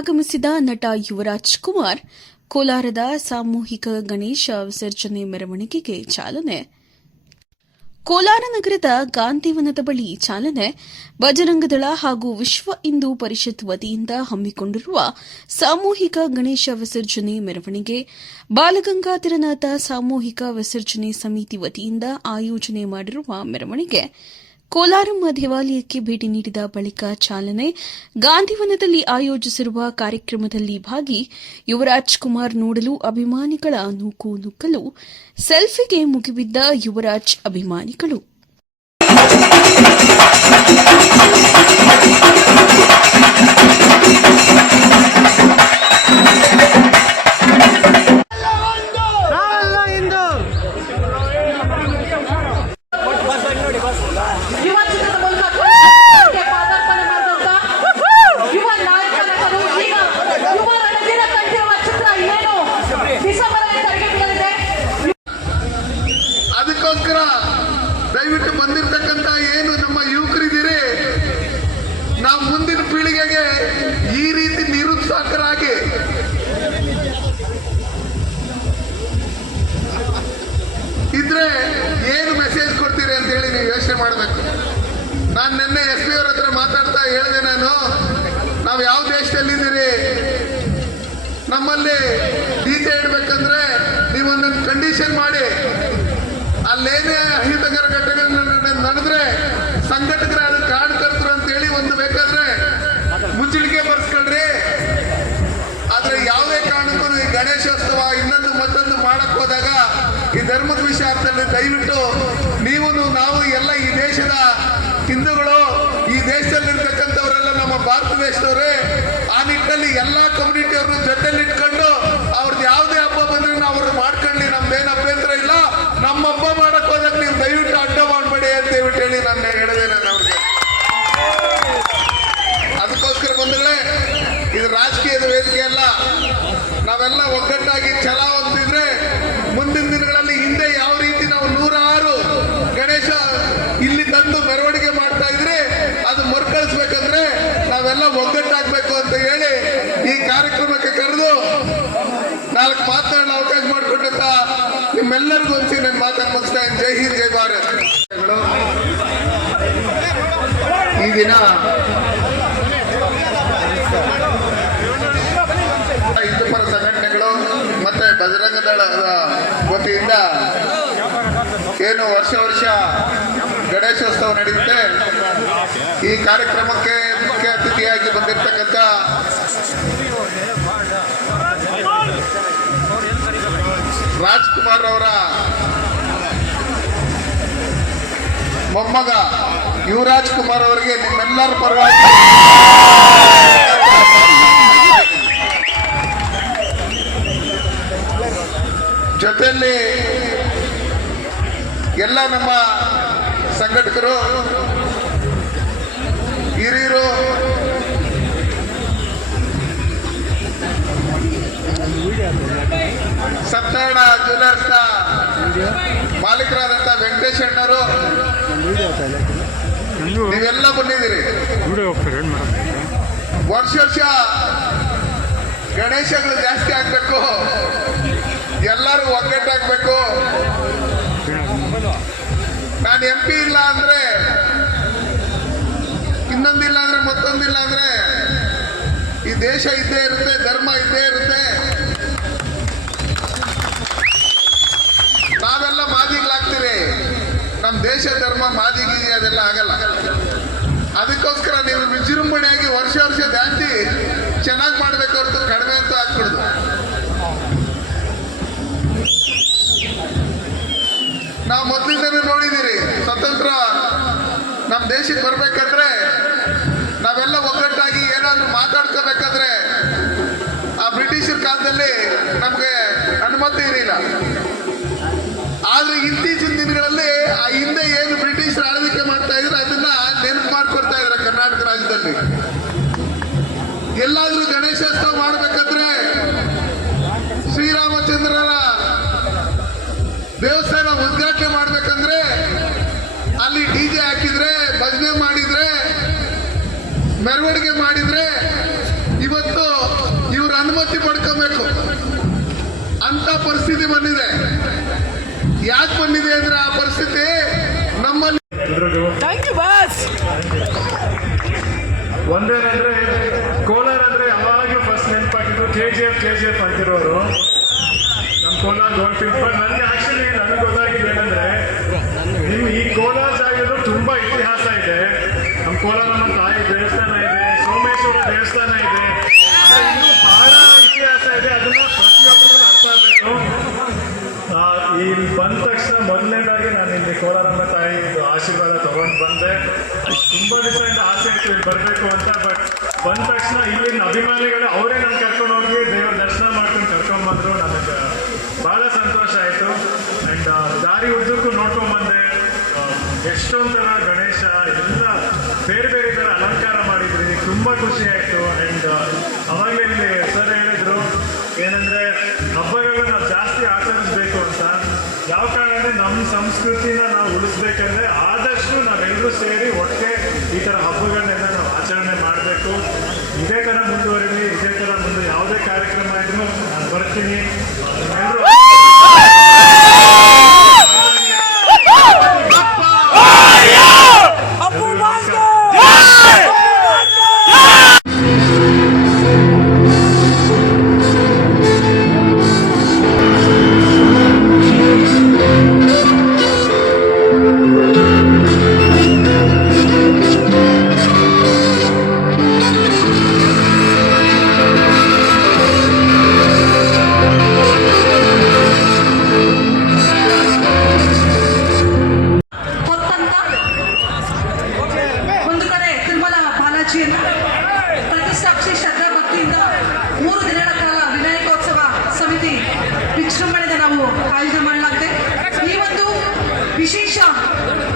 ಆಗಮಿಸಿದ ನಟ ಯುವರಾಜ್ ಕುಮಾರ್ ಕೋಲಾರದ ಸಾಮೂಹಿಕ ಗಣೇಶ ವಿಸರ್ಜನೆ ಮೆರವಣಿಗೆಗೆ ಚಾಲನೆ. ಕೋಲಾರ ನಗರದ ಗಾಂಧಿವನದ ಬಳಿ ಚಾಲನೆ. ಬಜರಂಗದಳ ಹಾಗೂ ವಿಶ್ವ ಹಿಂದೂ ಪರಿಷತ್ ವತಿಯಿಂದ ಹಮ್ಮಿಕೊಂಡಿರುವ ಸಾಮೂಹಿಕ ಗಣೇಶ ವಿಸರ್ಜನೆ ಮೆರವಣಿಗೆ. ಬಾಲಗಂಗಾಧರನಾಥ ಸಾಮೂಹಿಕ ವಿಸರ್ಜನೆ ಸಮಿತಿ ವತಿಯಿಂದ ಆಯೋಜನೆ ಮಾಡಿರುವ ಮೆರವಣಿಗೆ. ಕೋಲಾರಮ್ಮ ದೇವಾಲಯಕ್ಕೆ ಭೇಟಿ ನೀಡಿದ ಬಳಿಕ ಚಾಲನೆ ಗಾಂಧಿವನದಲ್ಲಿ ಆಯೋಜಿಸಿರುವ ಕಾರ್ಯಕ್ರಮದಲ್ಲಿ ಭಾಗಿ ಯುವರಾಜ್ ಕುಮಾರ್ ನೋಡಲು ಅಭಿಮಾನಿಗಳ ನೂಕು ನುಕ್ಕಲು ಸೆಲ್ಫಿಗೆ ಮುಗಿಬಿದ್ದ ಯುವರಾಜ್ ಅಭಿಮಾನಿಗಳು. ನಮ್ಮಲ್ಲಿ ಡಿಜೆ ಇಡ್ಬೇಕಂದ್ರೆ ನೀವೊಂದೊಂದು ಕಂಡೀಷನ್ ಮಾಡಿ. ಅಲ್ಲೇನೇ ಅಹಿತಕರ ಘಟನೆ ನಡೆದ್ರೆ ಸಂಘಟಕರ ತರ್ತರು ಅಂತೇಳಿ ಒಂದು ಬೇಕಾದ್ರೆ ಮುಚ್ಚಳಿಕೆ ಬರ್ಸ್ಕೊಳ್ರಿ. ಆದ್ರೆ ಯಾವುದೇ ಕಾರಣಕ್ಕೂ ಈ ಗಣೇಶೋತ್ಸವ ಇನ್ನೊಂದು ಮತ್ತೊಂದು ಮಾಡಕ್ ಹೋದಾಗ ಈ ಧರ್ಮದ ವಿಷಯದಲ್ಲಿ ದಯವಿಟ್ಟು ನೀವು ನಾವು ಎಲ್ಲ ಈ ದೇಶದ ಹಿಂದೂಗಳು, ಈ ದೇಶದಲ್ಲಿರ್ತಕ್ಕಂಥವರೆಲ್ಲ ನಮ್ಮ ಭಾರತ ದೇಶದವರೇ, ಆ ನಿಟ್ಟಿನಲ್ಲಿ ಎಲ್ಲಾ ಕಮ್ಯುನಿಟಿ ಅವ್ರನ್ನ ಜೊತೆಲಿ ಇಟ್ಕೊಂಡು ಅವ್ರದ್ದು ಯಾವುದೇ ಹಬ್ಬ ಬಂದ್ರೆ ನಾವು ಅವ್ರು ಮಾಡ್ಕೊಳ್ಳಿ ನಮ್ದೇನು ಅಭ್ಯಂತರ ಇಲ್ಲ ನಮ್ಮ ಹಬ್ಬ ಮಾಡಕ್ ಹೋದಾಗ ನೀವು ದಯವಿಟ್ಟು ಅಡ್ಡ ಮಾಡಬೇಡಿ ಅಂತ ದಯವಿಟ್ಟು ಹೇಳಿ ನಾನು ಹೇಳಿದೆ ನಾನು ಅವ್ರಿಗೆ ಅದಕ್ಕೋಸ್ಕರ ಬಂಧುಗಳೇ ಇದು ರಾಜಕೀಯದ ವೇದಿಕೆ ಅಲ್ಲ ನಾವೆಲ್ಲ ಒಗ್ಗಟ್ಟಾಗಿ ಛಲ ಹೊಂದಿದ್ರೆ ಮುಂದಿನ ದಿನಗಳಲ್ಲಿ ಹಿಂದೆ ಯಾವ ರೀತಿ ನಾವು ನೂರಾರು ಗಣೇಶ ಇಲ್ಲಿ ತಂದು ಮೆರವಣಿಗೆ ಮಾಡ್ತಾ ಇದ್ರೆ ಅದು ಮರುಕಳಿಸ್ಬೇಕಂದ್ರೆ ನಾವೆಲ್ಲ ಒಗ್ಗಟ್ಟಾಗಬೇಕು ಅಂತ ಹೇಳಿ ಈ ಕಾರ್ಯಕ್ರಮಕ್ಕೆ ಕರೆದು ನಾಲ್ಕು ಮಾತನಾಡಲು ಅವಕಾಶ ಮಾಡಿಕೊಟ್ಟಂತ ನಿಮ್ಮೆಲ್ಲರಿಗೂ ಒಂದ್ಸಿ ನನ್ನ ಮಾತನ್ನು ಮುಗಿಸ್ತಾ ಇದ್ದೀನಿ. ಜೈ ಹಿಂದ್, ಜೈ ಭಾರತ್. ಈ ದಿನ ವರ್ಷ ವರ್ಷ ಗಣೇಶೋತ್ಸವ ನಡೆಯುತ್ತೆ. ಈ ಕಾರ್ಯಕ್ರಮಕ್ಕೆ ಮುಖ್ಯ ಅತಿಥಿಯಾಗಿ ಬಂದಿರತಕ್ಕಂಥ ರಾಜ್ಕುಮಾರ್ ಅವರ ಮೊಮ್ಮಗ ಯುವರಾಜ್ ಕುಮಾರ್ ಅವರಿಗೆ ನಿಮ್ಮೆಲ್ಲರ ಪರವಾಗಿ ಎಲ್ಲ ನಮ್ಮ ಸಂಘಟಕರು, ಹಿರಿಯರು ಸತ್ಯನಾರಾಯಣ ಜ್ಯುವೆಲರ್ಸ್ನ ಮಾಲೀಕರಾದಂಥ ವೆಂಕಟೇಶ್ ಅಣ್ಣರು ನೀವೆಲ್ಲ ಬಂದಿದ್ದೀರಿ. ವರ್ಷ ವರ್ಷ ಗಣೇಶಗಳು ಜಾಸ್ತಿ ಆಗ್ಬೇಕು, ಎಲ್ಲರೂ ಒಗ್ಗಟ್ಟಾಗ್ಬೇಕು. ನಾನು ಎಂ ಪಿ ಇಲ್ಲ ಅಂದ್ರೆ, ಇನ್ನೊಂದಿಲ್ಲ ಅಂದ್ರೆ ಮತ್ತೊಂದಿಲ್ಲ ಅಂದ್ರೆ, ಈ ದೇಶ ಇದ್ದೇ ಇರುತ್ತೆ, ಧರ್ಮ ಇದ್ದೇ ಇರುತ್ತೆ. ನಾವೆಲ್ಲ ಮಾದಿಗಳಾಗ್ತೀರಿ ನಮ್ಮ ದೇಶ ಧರ್ಮ ಮಾದಿಗಿ ಅದೆಲ್ಲ ಆಗಲ್ಲ. ಅದಕ್ಕೋಸ್ಕರ ನೀವು ವಿಜೃಂಭಣೆಯಾಗಿ ವರ್ಷ ವರ್ಷ ಜಾಸ್ತಿ ಚೆನ್ನಾಗಿ ಮಾಡ್ಬೇಕು ದೇಶಕ್ಕೆ ಬರ್ಬೇಕಂದ್ರೆ ನಾವೆಲ್ಲ ಒಗ್ಗಟ್ಟಾಗಿ ಏನಾದ್ರು ಮಾತಾಡ್ಕೋಬೇಕಂದ್ರೆ ಆ ಬ್ರಿಟಿಷರ ಕಾಲದಲ್ಲಿ ನಮಗೆ ಅನುಮತಿ ಇರಲಿಲ್ಲ. ಆದ್ರೆ ಇತ್ತೀಚಿನ ದಿನಗಳಲ್ಲಿ ಆ ಹಿಂದೆ ಏನು ಬ್ರಿಟಿಷರು ಆಳ್ವಿಕೆ ಮಾಡ್ತಾ ಇದ್ರೆ, ಅದನ್ನ ನೆನಪು ಮಾಡ್ಕೊಡ್ತಾ ಇದ್ರೆ ಕರ್ನಾಟಕ ರಾಜ್ಯದಲ್ಲಿ. ಎಲ್ಲಾದ್ರೂ ಗಣೇಶೋತ್ಸವ ಮಾಡ್ಬೇಕಾದ್ರೆ ಮೆರವಣಿಗೆ ಮಾಡಿದ್ರೆ ಇವತ್ತು ಇವ್ರ ಅನುಮತಿ ಪಡ್ಕೋಬೇಕು. ಅಂತ ಪರಿಸ್ಥಿತಿ ಬಂದಿದೆ. ಯಾಕೆ ಬಂದಿದೆ ಅಂದ್ರೆ ಆ ಪರಿಸ್ಥಿತಿ ಕೋಲಾರಮ್ಮ ತಾಯಿ ಆಶೀರ್ವಾದ ತಗೊಂಡು ಬಂದೆ. ತುಂಬಾ ದಿವಸದಿಂದ ಆಸೆ ಇತ್ತು ಇಲ್ಲಿ ಬರಬೇಕು ಅಂತ ಬಟ್ ಬಂದ ತಕ್ಷಣ ಇಲ್ಲಿನ ಅಭಿಮಾನಿಗಳು ಅವರೇ ನಾನು ಕರ್ಕೊಂಡು ಹೋಗಿ ದೇವರ ದರ್ಶನ ಮಾಡ್ಕೊಂಡು ಕರ್ಕೊಂಡ್ ಬಂದ್ರು. ನನಗೆ ಬಹಳ ಸಂತೋಷ ಆಯಿತು. ಆ್ಯಂಡ್ ದಾರಿ ಉದ್ದಕ್ಕೂ ನೋಡ್ಕೊಂಡ್ ಬಂದೆ. ಎಷ್ಟೊಂದು ಥರ ಗಣೇಶ, ಎಲ್ಲ ಬೇರೆ ಬೇರೆ ಥರ ಅಲಂಕಾರ ಮಾಡಿದ್ರಿ. ತುಂಬಾ ಖುಷಿ ಆಯ್ತು. ಆ್ಯಂಡ್ ಅವಾಗಲೇ ಇಲ್ಲಿ ಸರ್ ಹೇಳಿದ್ರು ಏನಂದ್ರೆ ಹಬ್ಬಗಳನ್ನ ನಾವು ಜಾಸ್ತಿ ಆಚರಿಸ್ಬೇಕು ಅಂತ ಯಾವ ಕಾರಣ ಅಂದ್ರೆ ನಮ್ಮ ಸಂಸ್ಕೃತಿನ ನಾವು ಉಳಿಸ್ಬೇಕಂದ್ರೆ ಆದಷ್ಟು ನಾವೆಲ್ಲರೂ ಸೇರಿ ಒಟ್ಟೆ ಈ ಥರ ಹಬ್ಬಗಳನ್ನೆಲ್ಲ ನಾವು ಆಚರಣೆ ಮಾಡಬೇಕು. ಇದೇ ಥರ ಮುಂದುವರಿಲಿ, ಇದೇ ಥರ ಮುಂದೆ ಯಾವುದೇ ಕಾರ್ಯಕ್ರಮ ಇದ್ರೂ ನಾನು ಬರ್ತೀನಿ. ವಿಜೃಂಭಣೆಯಿಂದ ನಾವು ಆಯೋಜನೆ